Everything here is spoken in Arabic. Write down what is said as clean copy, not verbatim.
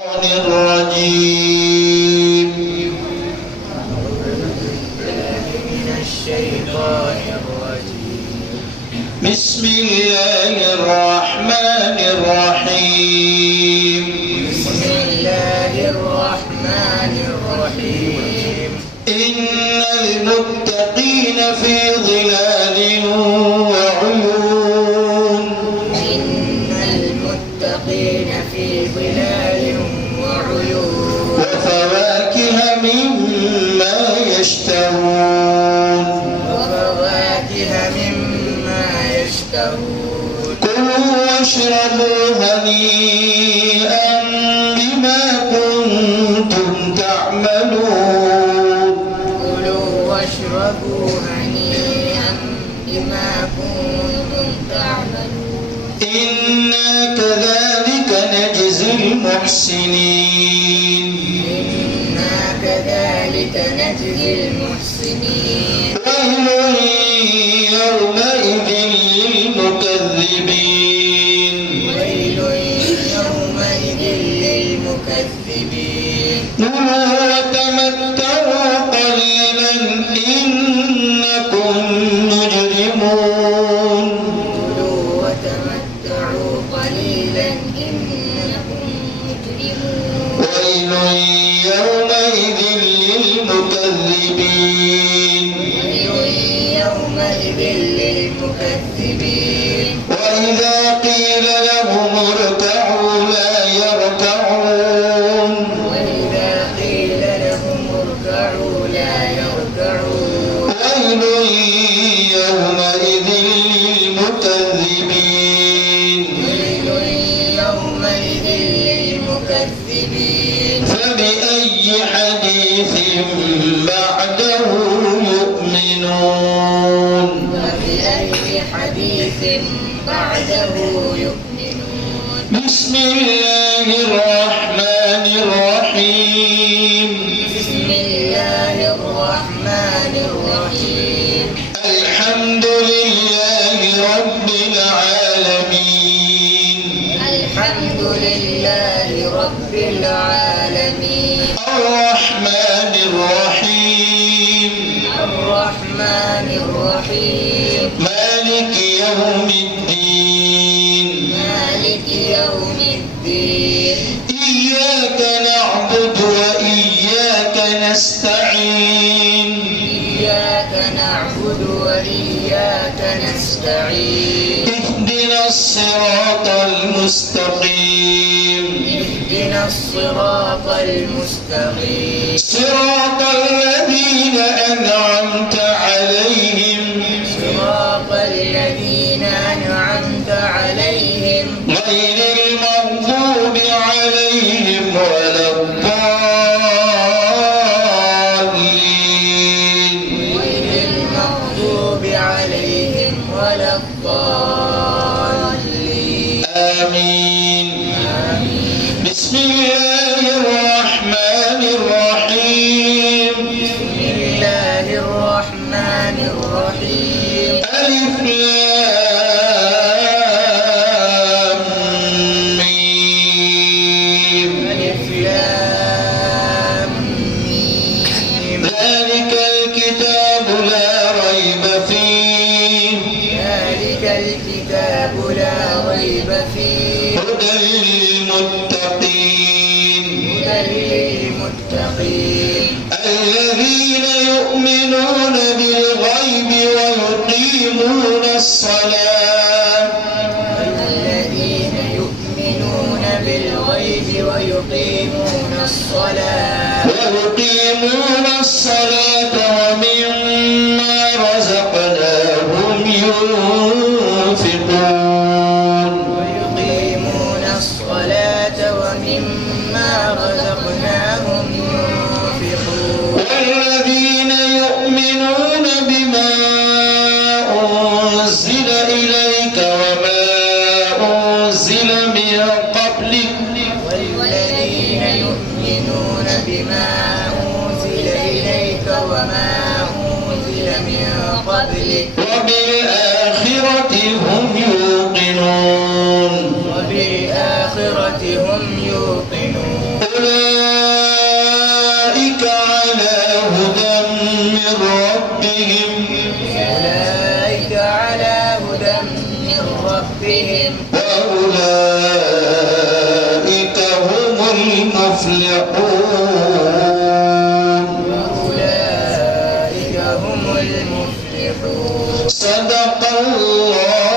الرجيم من الشيطان الرجيم بسم الله الرحمن الرحيم بسم الله الرحمن الرحيم إن المتقين في ظلال وعيون إن المتقين في ظلال وعيون وفواكه مما يشتهون كلوا واشربوا هنيئا بما كنتم تعملون كلوا واشربوا هنيئا بما كنتم تعملون إنا كذلك نجزي المحسنين ويل يومئذ للمكذبين كلوا وتمتعوا قليلا إنكم مجرمون ويل يومئذ للمكذبين وإذا قيل لهم اركعوا لا يركعون ويل يومئذ للمكذبين فبأي حديث بعده يؤمنون بسم الله الرحمن الرحيم الحمد لله رب العالمين الرحمن الرحيم مالك يوم الدين إياك نعبد وإياك نستعين اهدنا الصراط المستقيم صراط الذين أنعمت عليهم غير المغضوب عليهم ولا الضالين آمين بسم الله الرحمن الرحيم ألف لام ميم ذلك الكتاب لا ريب فيه هدى للمتقين الذين يؤمنون بالغيب ويقيمون الصلاة ومما رزقناهم ينفقون والذين يؤمنون بما أنزل إليك وما أنزل من قبلك وبالآخرة هم يوقنون. المفلحون. صدق الله